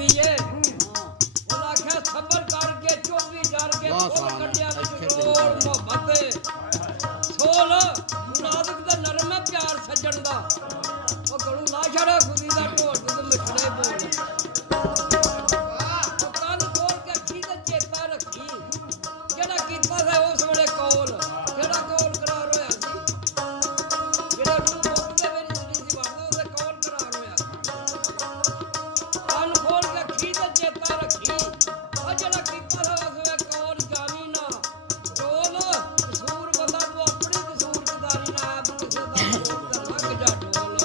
BA ਉਹਦਾ ਆਖਿਆ ਸਬਰ ਕਰਕੇ ਚੋਗੀ ਜਰ ਕੇ ਫੁੱਲ ਕੱਢਿਆ ਵਿੱਚ ਰੋੜ ਮੁਹੱਬਤ ਦੇ ਸੋਲ ਨਾਜ਼ੁਕ ਦਾ ਨਰਮ ਹੈ ਪਿਆਰ ਸੱਜਣ ਦਾ ਉਹ ਗਲੂ ਨਾ ਛੜਾ ਖੁਦੀ ਦਾ ਢੋਲ ਤੇ ਮਿੱਠੜੇ ਬੋਲ ਉਹ ਕੰਨ ਖੋਲ ਕੇ ਅੱਖੀ ਤੇ ਚੇਤਾ ਰੱਖੀ ਜਿਹੜਾ ਕੀਤਾ ਸੀ ਉਸ ਵੇਲੇ ਕੌਲ ਜਿਹੜਾ ਕੌਲ ਕਰਾਰ ਹੋਇਆ ਸੀ ਜਿਹੜਾ ਨੂੰ ਮੁੱਕ ਦੇ ਮੇਰੀ ਨਹੀਂ ਸੀ ਬਣਦਾ ਉਹਦੇ ਕੌਲ ਕਰਾਰ ਹੋਇਆ ਕੰਨ ਖੋਲ ਕੇ ਅੱਖੀ ਤੇ ਚੇਤਾ ਰੱਖੀ ਉਹ ਜਿਹੜਾ ਕੀਤਾ ਸੀ ਉਸ ਵੇਲੇ ਕੌਲ ਜਾਣੀ ਨਾ ਢੋਲ ਕਸੂਰ ਬੰਦਾ ਤੂੰ ਆਪਣੀ ਕਸੂਰ ਕਦਾਰੀ ਨਾ ਆਪ ਕਿਸੇ ਦਾ ਲੱਗ ਜਾ ਢੋਲ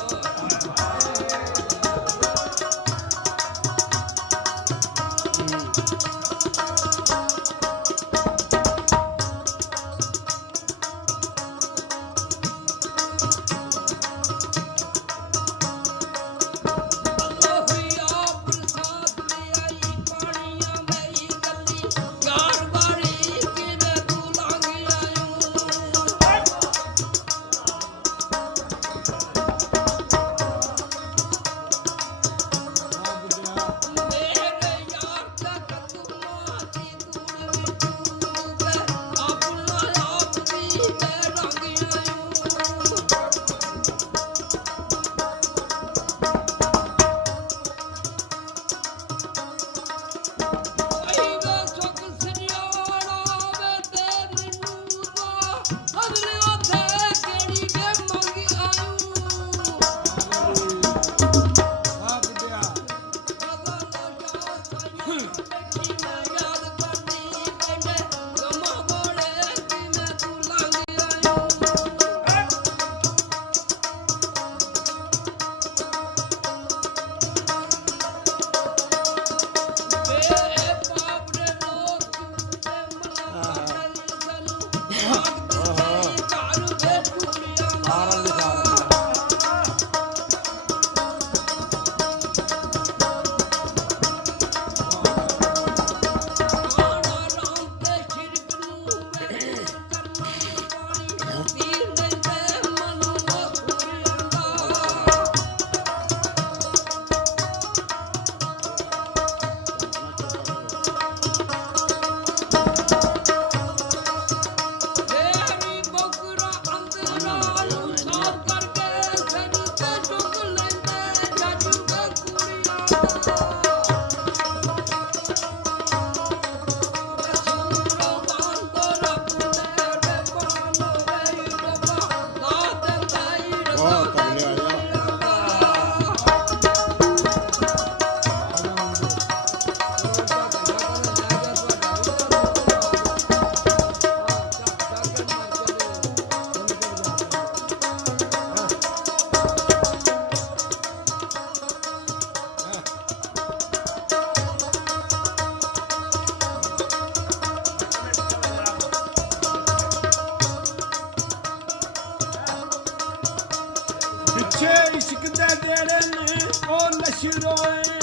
ਪਿੱਛੇ ਇਸ਼ਕ ਦੇ ਜਿਹੜੇ ਨੇ ਉਹ ਨਸ਼ਰੋਏ